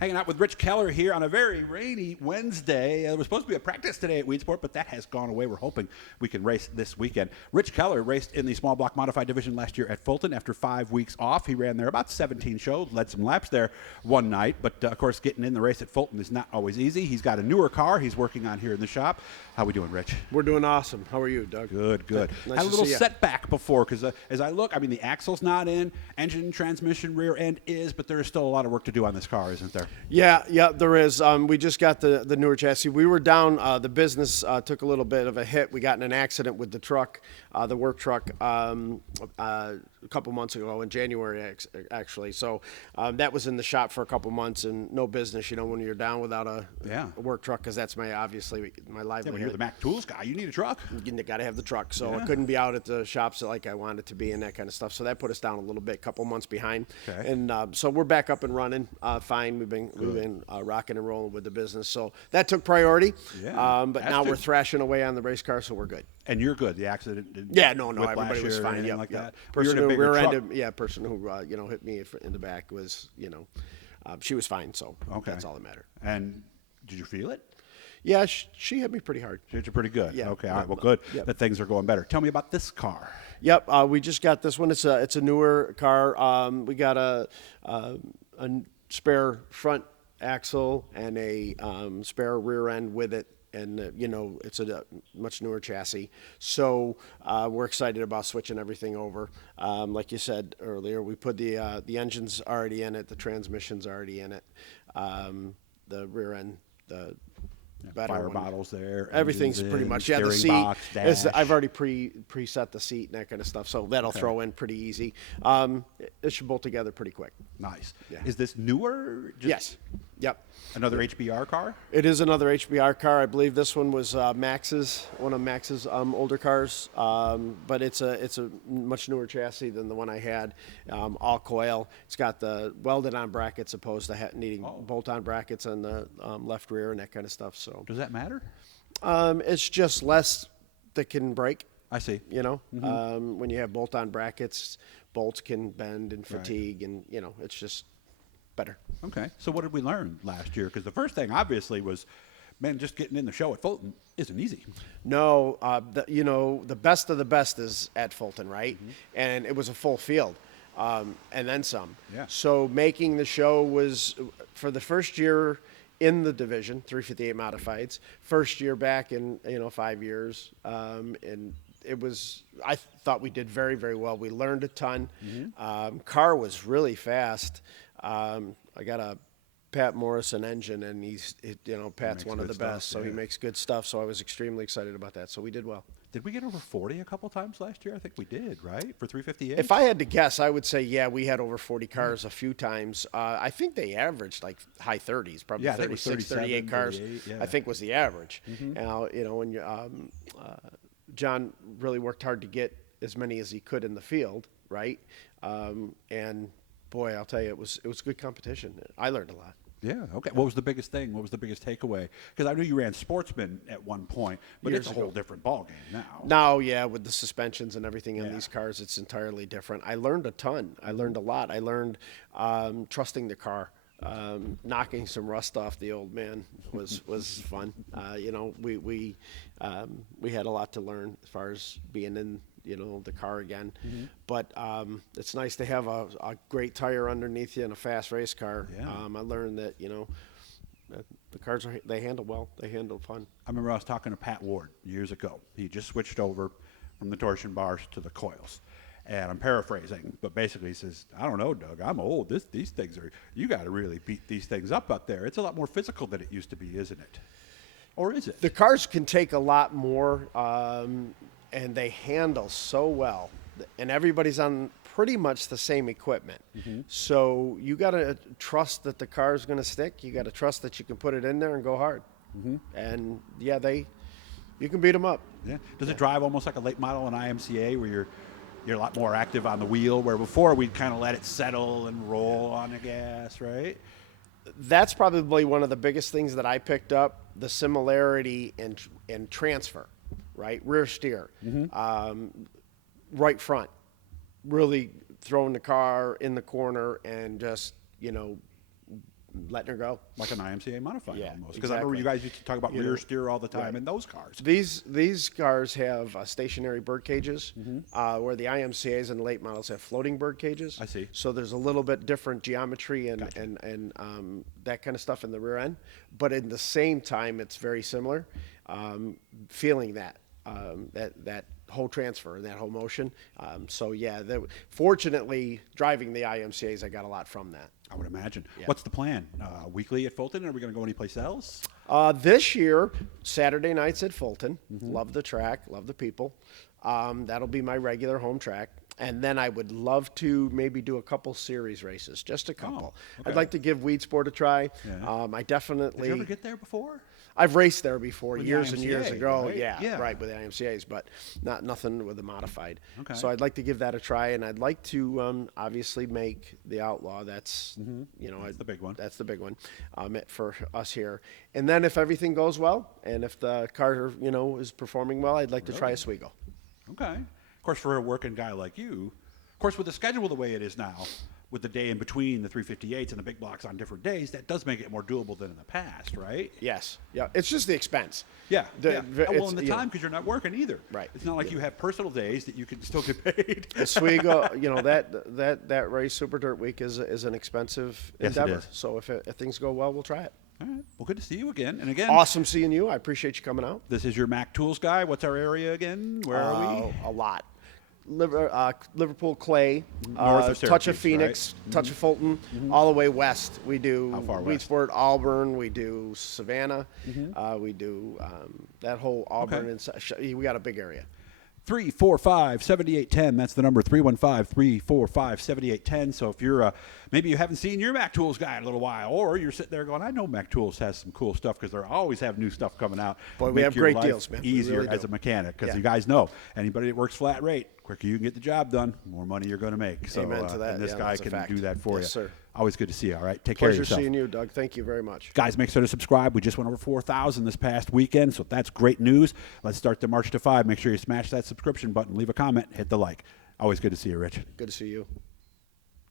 Hanging out with Rich Keller here on a very rainy Wednesday. There was supposed to be a practice today at Weedsport, but that has gone away. We're hoping we can race this weekend. Rich Keller raced in the small block modified division last year at Fulton after 5 weeks off. He ran there about 17 shows, led some laps there one night, but of course getting in the race at Fulton is not always easy. He's got a newer car he's working on here in the shop. How we doing, Rich? We're doing awesome. How are you, Doug? Good, good. Nice Had a little to see setback before because as I look, I mean, the axle's not in, engine, transmission, rear end is, but there is still a lot of work to do on this car, isn't there? Yeah, there is. We just got the newer chassis. We were down. The business took a little bit of a hit. We got in an accident with the truck, the work truck, a couple months ago in January, actually. So that was in the shop for a couple months and no business, when you're down without a work truck, because that's obviously my livelihood. Yeah, when you're the Mac Tools guy, you need a truck. You got to have the truck. So I couldn't be out at the shops like I wanted to be and that kind of stuff. So that put us down a little bit, couple months behind. Okay. And so we're back up and running fine. We've been rocking and rolling with the business. So that took priority. Yeah, but now we're thrashing away on the race car, so we're good. And you're good. The accident didn't. Yeah, no, everybody was fine. Yeah, like that. Person who person who hit me in the back was, she was fine. So that's all that mattered. And did you feel it? Yeah, she hit me pretty hard. She hit you pretty good. Yeah. Okay. All right. Well, good that things are going better. Tell me about this car. Yep. We just got this one. It's a newer car. We got a spare front axle and a spare rear end with it. And, it's a much newer chassis. So we're excited about switching everything over. Like you said earlier, we put the engine's already in it. The transmission's already in it. The rear end, the fire bottles there. Everything's pretty much. Yeah, the seat. Box, I've already preset the seat and that kind of stuff. So that'll throw in pretty easy. It should bolt together pretty quick. Nice. Yeah. Is this newer? Yes. Yep. Another HBR car? It is another HBR car. I believe this one was one of Max's older cars, but it's a much newer chassis than the one I had. All coil. It's got the welded-on brackets opposed to needing bolt-on brackets on the left rear and that kind of stuff. So does that matter? It's just less that can break. I see. When you have bolt-on brackets, bolts can bend and fatigue, and it's just better. Okay. So what did we learn last year? Because the first thing obviously was, man, just getting in the show at Fulton isn't easy. No, the best of the best is at Fulton, right? Mm-hmm. And it was a full field, and then some. Yeah. So making the show was, for the first year in the division, 358 modifieds, first year back in 5 years, and it was, I thought we did very, very well. We learned a ton. Mm-hmm. Car was really fast. I got a Pat Morrison engine, and Pat's one of the best, so he makes good stuff. So I was extremely excited about that. So we did well. Did we get over 40 a couple times last year? I think we did, right? For 358? If I had to guess, I would say, we had over 40 cars a few times. I think they averaged like high 30s, probably 36, 38 cars, I think was the average. Mm-hmm. Now, when John really worked hard to get as many as he could in the field, right? And boy, I'll tell you, it was good competition. I learned a lot. Yeah, okay. What was the biggest thing? What was the biggest takeaway? Because I knew you ran Sportsman at one point, but it's a whole different ballgame now. Now, yeah, with the suspensions and everything in these cars, it's entirely different. I learned a ton. I learned a lot. I learned trusting the car. Knocking some rust off the old man was fun. We had a lot to learn as far as being in the car again. Mm-hmm. But it's nice to have a great tire underneath you and a fast race car. Yeah. I learned that the cars they handle well. They handle fun. I remember I was talking to Pat Ward years ago. He just switched over from the torsion bars to the coils. And I'm paraphrasing, but basically he says, I don't know, Doug, I'm old. These things you got to really beat these things up there. It's a lot more physical than it used to be, isn't it? Or is it? The cars can take a lot more, and they handle so well. And everybody's on pretty much the same equipment. Mm-hmm. So you got to trust that the car is going to stick. You got to trust that you can put it in there and go hard. Mm-hmm. And, you can beat them up. Yeah. Does it drive almost like a late model in IMCA where you're a lot more active on the wheel, where before we'd kind of let it settle and roll on the gas, right? That's probably one of the biggest things that I picked up, the similarity in transfer, right? Rear steer, right front, really throwing the car in the corner and just, letting her go. Like an IMCA modified Yeah, almost. Because I remember exactly. you guys used to talk about rear steer all the time in those cars. These cars have stationary bird cages, where the IMCA's and the late models have floating bird cages. I see. So there's a little bit different geometry and that kind of stuff in the rear end, but in the same time, it's very similar. Feeling that whole transfer and that whole motion. So yeah, fortunately, driving the IMCA's, I got a lot from that. I would imagine. What's the plan? Weekly at Fulton? Are we going to go anyplace else? This year, Saturday nights at Fulton. Love the track, love the people. That'll be my regular home track. And then I would love to maybe do a couple series races, just a couple. Okay. I'd like to give Weed Sport a try. Yeah. I definitely. Did you ever get there before? I've raced there before, With the years and years IMCA, ago. right? Yeah, Yeah. right, with the IMCA's, but nothing with the modified. Okay. So I'd like to give that a try, and I'd like to obviously make the Outlaw. That's That's the big one. That's the big one for us here. And then if everything goes well, and if the car is performing well, I'd like to try a Oswego. Okay. Of course, for a working guy like you, of course, with the schedule the way it is now, with the day in between the 358s and the big blocks on different days, that does make it more doable than in the past, right? Yes. Yeah. It's just the expense. Yeah. The- Well, in the you know, time, because you're not working either. Right. It's not like you have personal days that you can still get paid. Oswego, that race, Super Dirt Week, is an expensive Yes, it endeavor. is. So if things go well, we'll try it. All right. Well, good to see you again. And again, Awesome seeing you. I appreciate you coming out. this is your Mac Tools guy. What's our area again? Where are we? A lot. Liverpool, Clay, North of touch of Syracuse, Phoenix, touch of Fulton, all the way west. We do How far west? Weedsport, Auburn. We do Savannah. We do that whole Auburn. Okay. And we got a big area. 345-7810. That's the number, 315-345-7810. So if you're maybe you haven't seen your Mac Tools guy in a little while, or you're sitting there going, I know Mac Tools has some cool stuff, because they always have new stuff coming out. Boy, we Make have your great life deals, man. We easier really as do. a mechanic, because Yeah. you guys know anybody that works flat rate, quicker you can get the job done, more money you're going to make. So Amen to that. and this Yeah, guy that's a can fact. do that for Yes, you. sir. Always good to see you. All right, take care of Pleasure yourself. seeing you, Doug. Thank you very much. Guys, make sure to subscribe. We just went over 4,000 this past weekend, so that's great news. Let's start the march to 5. Make sure you smash that subscription button, leave a comment, hit the like. Always good to see you, Rich. Good to see you.